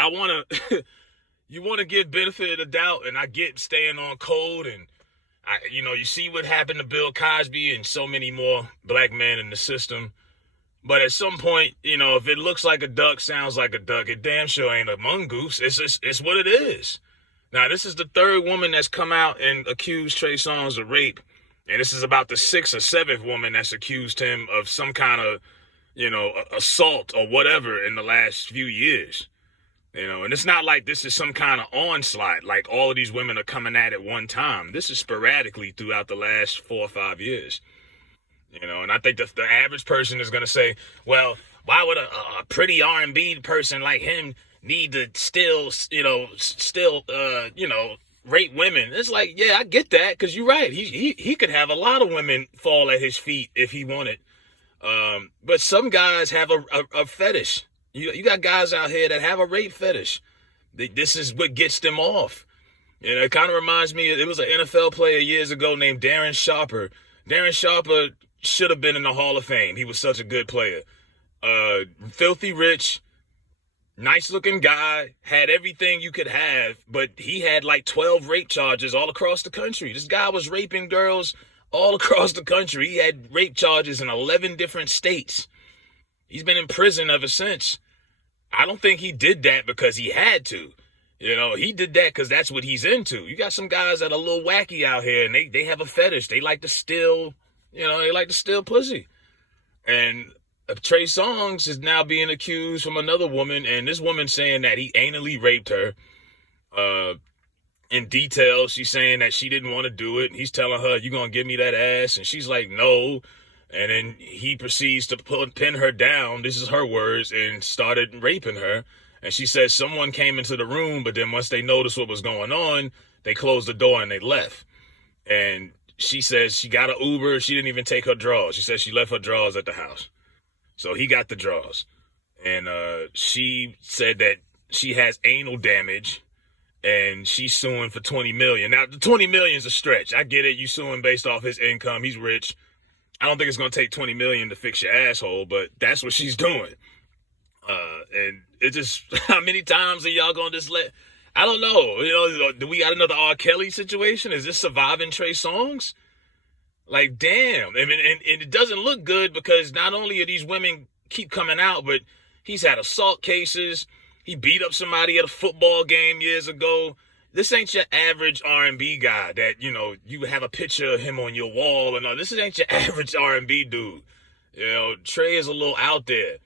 I want to, you want to give benefit of the doubt, and I get staying on code, and you see what happened to Bill Cosby and so many more black men in the system. But at some point, if it looks like a duck, sounds like a duck, it damn sure ain't a mongoose. It's what it is. Now, this is the third woman that's come out and accused Trey Songz of rape. And this is about the sixth or seventh woman that's accused him of some kind of, assault or whatever in the last few years. And it's not like this is some kind of onslaught, like all of these women are coming at one time. This is sporadically throughout the last 4 or 5 years. And I think the average person is going to say, well, why would a pretty R&B person like him need to still rape women? It's like, yeah, I get that, because you're right. He could have a lot of women fall at his feet if he wanted. But some guys have a fetish. You got guys out here that have a rape fetish. This is what gets them off. It kind of reminds me, it was an NFL player years ago named Darren Sharper. Darren Sharper should have been in the Hall of Fame. He was such a good player. Filthy rich, nice looking guy, had everything you could have, but he had like 12 rape charges all across the country. This guy was raping girls all across the country. He had rape charges in 11 different states. He's been in prison ever since. I don't think he did that because he had to. He did that because that's what he's into. You got some guys that are a little wacky out here, and they have a fetish. They like to steal, pussy. And Trey Songz is now being accused from another woman, and this woman saying that he anally raped her. In detail, she's saying that she didn't want to do it. He's telling her, "You gonna give me that ass?" And she's like, "No." And then he proceeds to pin her down, this is her words, and started raping her. And she says someone came into the room, but then once they noticed what was going on, they closed the door and they left. And she says she got an Uber. She didn't even take her drawers. She says she left her drawers at the house. So he got the drawers. And she said that she has anal damage, and she's suing for $20 million. Now, the $20 million is a stretch. I get it. You suing based off his income. He's rich. I don't think it's going to take $20 million to fix your asshole, but that's what she's doing. And it just, how many times are y'all going to just I don't know. Do we got another R. Kelly situation? Is this surviving Trey Songz? Like, damn. And it doesn't look good, because not only are these women keep coming out, but he's had assault cases. He beat up somebody at a football game years ago. This ain't your average R&B guy that, you have a picture of him on your wall and all. This ain't your average R&B dude. Trey is a little out there.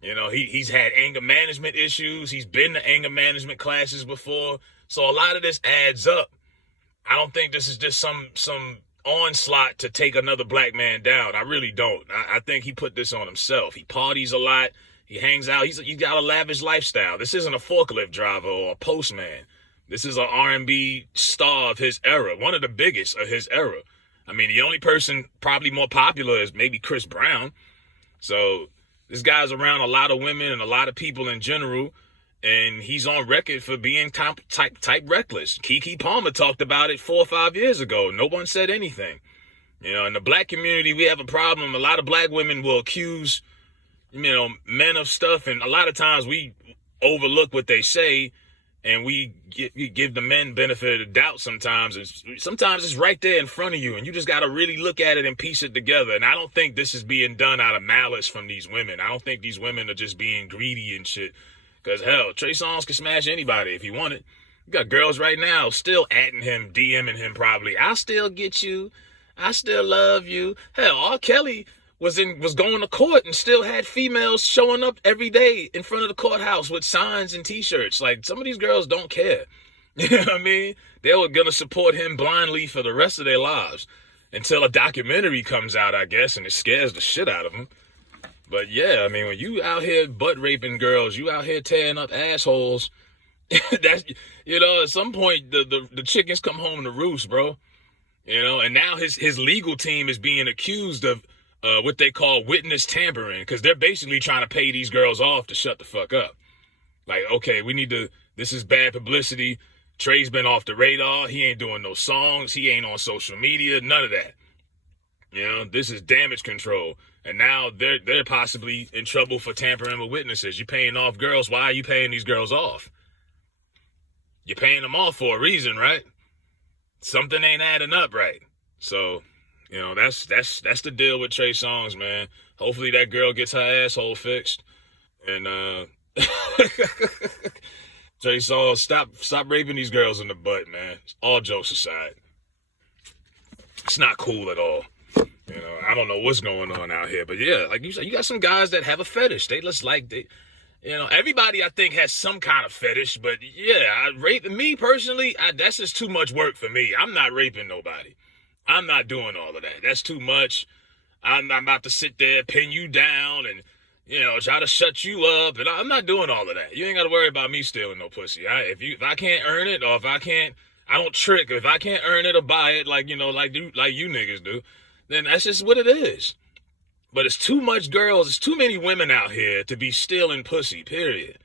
He's had anger management issues. He's been to anger management classes before. So a lot of this adds up. I don't think this is just some onslaught to take another black man down. I really don't. I think he put this on himself. He parties a lot. He hangs out. He's got a lavish lifestyle. This isn't a forklift driver or a postman. This is an R&B star of his era, one of the biggest of his era. I mean, the only person probably more popular is maybe Chris Brown. So this guy's around a lot of women and a lot of people in general, and he's on record for being type reckless. Keke Palmer talked about it 4 or 5 years ago. No one said anything. In the black community, we have a problem. A lot of black women will accuse, men of stuff, and a lot of times we overlook what they say, and we give the men benefit of the doubt sometimes. And sometimes it's right there in front of you, and you just got to really look at it and piece it together. And I don't think this is being done out of malice from these women. I don't think these women are just being greedy and shit. Because, hell, Trey Songz can smash anybody if he wanted. You got girls right now still atting him, DMing him probably. "I'll still get you. I still love you." Hell, R. Kelly was going to court and still had females showing up every day in front of the courthouse with signs and T-shirts. Like, some of these girls don't care. You know what I mean? They were going to support him blindly for the rest of their lives until a documentary comes out, I guess, and it scares the shit out of them. But yeah, I mean, when you out here butt raping girls, you out here tearing up assholes, that's, at some point the chickens come home to roost, bro. And now his legal team is being accused of what they call witness tampering, because they're basically trying to pay these girls off to shut the fuck up. Like, okay, this is bad publicity. Trey's been off the radar. He ain't doing no songs. He ain't on social media. None of that. This is damage control. And now they're possibly in trouble for tampering with witnesses. You're paying off girls. Why are you paying these girls off? You're paying them off for a reason, right? Something ain't adding up right. So, that's the deal with Trey Songz, man. Hopefully that girl gets her asshole fixed. And Trey Songz, stop raping these girls in the butt, man. All jokes aside, it's not cool at all. I don't know what's going on out here, but yeah, like you said, you got some guys that have a fetish. They just like everybody I think has some kind of fetish, but yeah, me personally, that's just too much work for me. I'm not raping nobody. I'm not doing all of that. That's too much. I'm not about to sit there, pin you down, and try to shut you up. And I'm not doing all of that. You ain't got to worry about me stealing no pussy. If I can't earn it, or if I don't trick. If I can't earn it or buy it, like you niggas do, then that's just what it is. But it's too much girls. It's too many women out here to be stealing pussy. Period.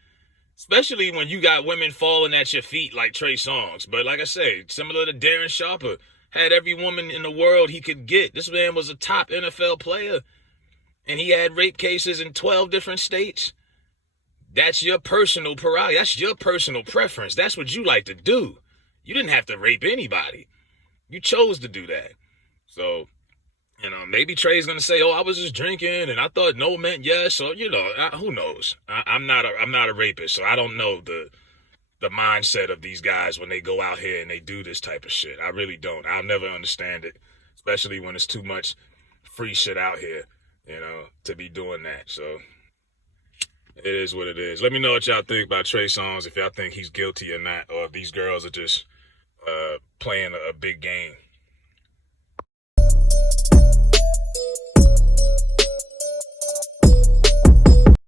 Especially when you got women falling at your feet like Trey Songz. But like I say, similar to Darren Sharper, had every woman in the world he could get. This man was a top NFL player, and he had rape cases in 12 different states. That's your personal prerogative. That's your personal preference. That's what you like to do. You didn't have to rape anybody. You chose to do that. So, maybe Trey's gonna say, "Oh, I was just drinking, and I thought no meant yes." So, who knows? I'm not a rapist, so I don't know the mindset of these guys when they go out here and they do this type of shit. I really don't. I'll never understand it, especially when it's too much free shit out here, to be doing that. So it is what it is. Let me know what y'all think about Trey Songz, if y'all think he's guilty or not, or if these girls are just playing a big game.